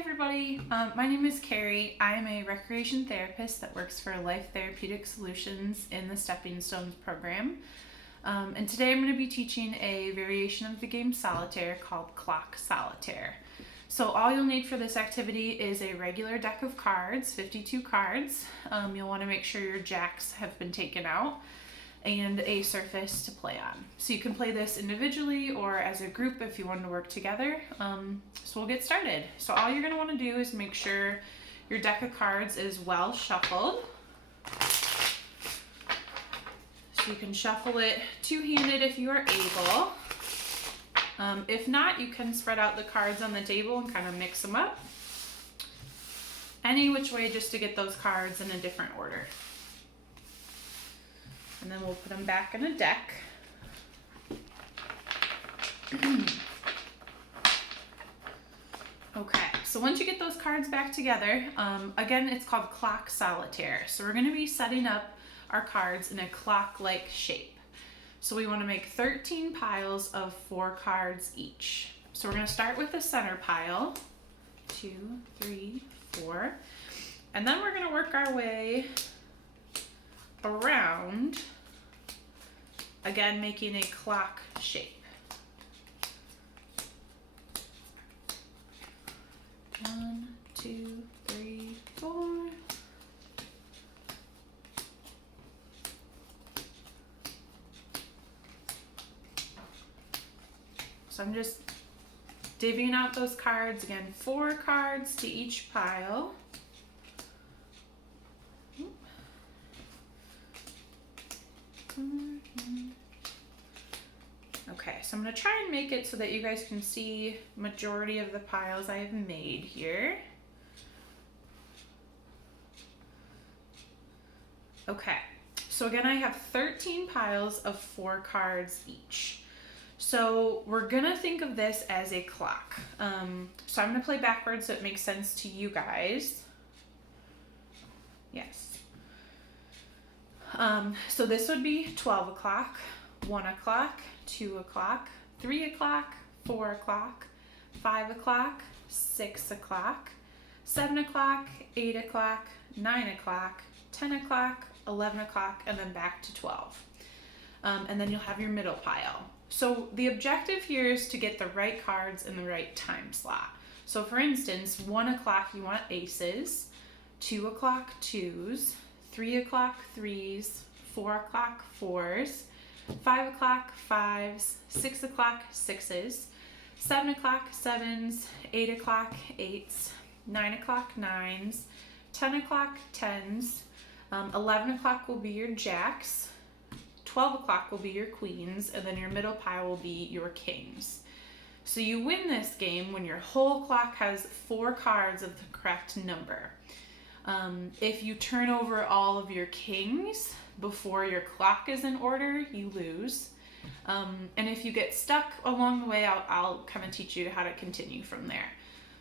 everybody, my name is Carrie. I am a recreation therapist that works for Life Therapeutic Solutions in the Stepping Stones program. And today I'm going to be teaching a variation of the game Solitaire called Clock Solitaire. So all you'll need for this activity is a regular deck of cards, 52 cards. You'll want to make sure your jacks have been taken out, and a surface to play on. So you can play this individually or as a group if you want to work together. So we'll get started. So all you're going to want to do is make sure your deck of cards is well shuffled. So you can shuffle it two-handed if you are able. If not, you can spread out the cards on the table and kind of mix them up. Any which way, just to get those cards in a different order. And then we'll put them back in a deck. Okay, so once you get those cards back together, again, it's called Clock Solitaire. So we're going to be setting up our cards in a clock-like shape. So we want to make 13 piles of 4 cards each. So we're going to start with the center pile, 2, 3, 4, and then we're going to work our way around, again making a clock shape. 1, 2, 3, 4. So I'm just divvying out those cards, again 4 cards to each pile. Okay, so I'm going to try and make it so that you guys can see majority of the piles I have made here. Okay, so again I have 13 piles of 4 cards each. So we're going to think of this as a clock. So I'm going to play backwards so it makes sense to you guys. Yes. So this would be 12 o'clock, 1 o'clock, 2 o'clock, 3 o'clock, 4 o'clock, 5 o'clock, 6 o'clock, 7 o'clock, 8 o'clock, 9 o'clock, 10 o'clock, 11 o'clock, and then back to 12. And then you'll have your middle pile. So the objective here is to get the right cards in the right time slot. So for instance, 1 o'clock you want aces, 2 o'clock twos, 3 o'clock threes, 4 o'clock fours, 5 o'clock fives, 6 o'clock sixes, 7 o'clock sevens, 8 o'clock eights, 9 o'clock nines, 10 o'clock tens, 11 o'clock will be your jacks, 12 o'clock will be your queens, and then your middle pile will be your kings. So you win this game when your whole clock has 4 cards of the correct number. If you turn over all of your kings before your clock is in order, you lose. And if you get stuck along the way, I'll kind of teach you how to continue from there.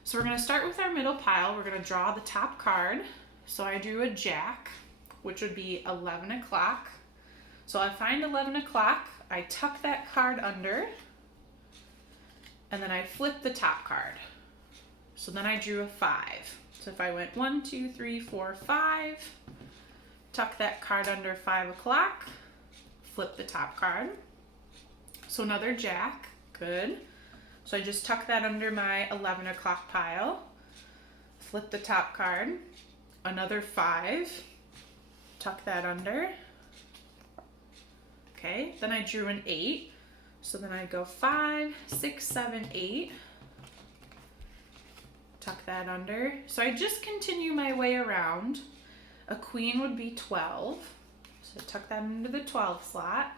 So we're going to start with our middle pile. We're going to draw the top card. So I drew a jack, which would be 11 o'clock. So I find 11 o'clock, I tuck that card under, and then I flip the top card. So then I drew a 5. So if I went 1, 2, 3, 4, 5, tuck that card under 5 o'clock, flip the top card. So another jack, good. So I just tuck that under my 11 o'clock pile, flip the top card, another 5, tuck that under. Okay, then I drew an 8. So then I go 5, 6, 7, 8. Tuck that under. So I just continue my way around. A queen would be 12. So tuck that into the 12 slot.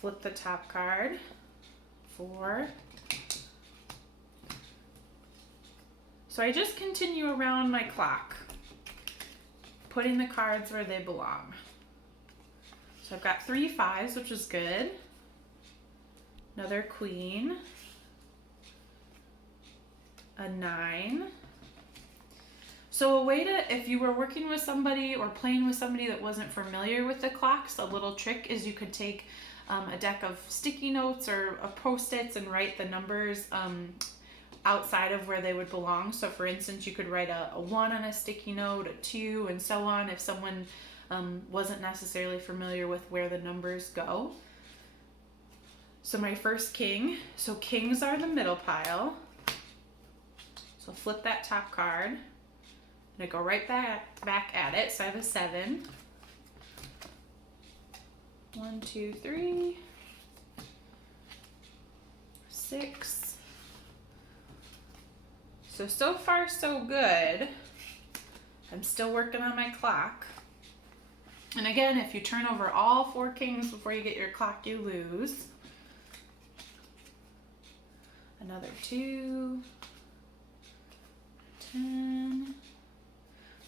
Flip the top card. 4. So I just continue around my clock, putting the cards where they belong. So I've got 3 5s, which is good. Another queen. A 9. So a way to, if you were working with somebody or playing with somebody that wasn't familiar with the clocks, a little trick is you could take a deck of sticky notes or Post-its and write the numbers outside of where they would belong. So for instance, you could write a 1 on a sticky note, a 2, and so on if someone wasn't necessarily familiar with where the numbers go. So my first king, so kings are the middle pile. So flip that top card, and I go right back at it. So I have a 7. 1, 2, 3, 6. So far so good. I'm still working on my clock. And again, if you turn over all 4 kings before you get your clock, you lose. Another 2, 10,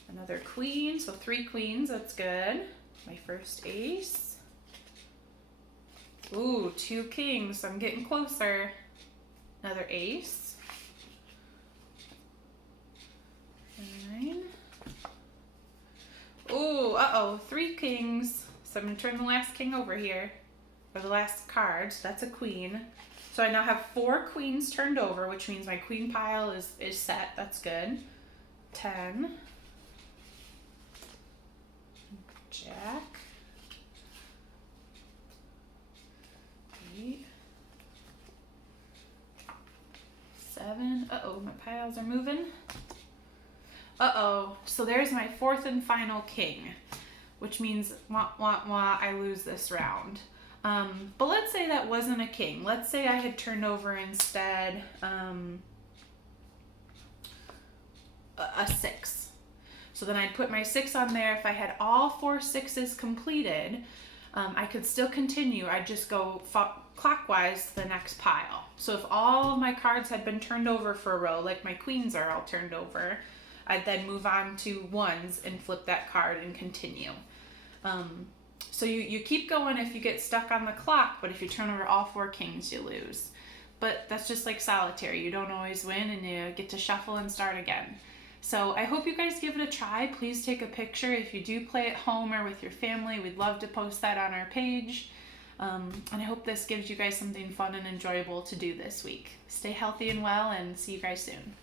another queen, so 3 queens, that's good. My first ace. Ooh, 2 kings, I'm getting closer. Another ace. 9. Ooh, 3 kings. So I'm gonna turn the last king over here, or the last card, so that's a queen. So I now have 4 queens turned over, which means my queen pile is set, that's good. 10. Jack. 8. 7. My piles are moving. So there's my 4th and final king, which means I lose this round. But let's say that wasn't a king. Let's say I had turned over instead a 6. So then I'd put my 6 on there. If I had all 4 6s completed, I could still continue. I'd just go clockwise to the next pile. So if all of my cards had been turned over for a row, like my queens are all turned over, I'd then move on to 1s and flip that card and continue. So you keep going if you get stuck on the clock, but if you turn over all 4 kings, you lose. But that's just like solitaire. You don't always win, and you get to shuffle and start again. So I hope you guys give it a try. Please take a picture if you do play at home or with your family. We'd love to post that on our page. And I hope this gives you guys something fun and enjoyable to do this week. Stay healthy and well, and see you guys soon.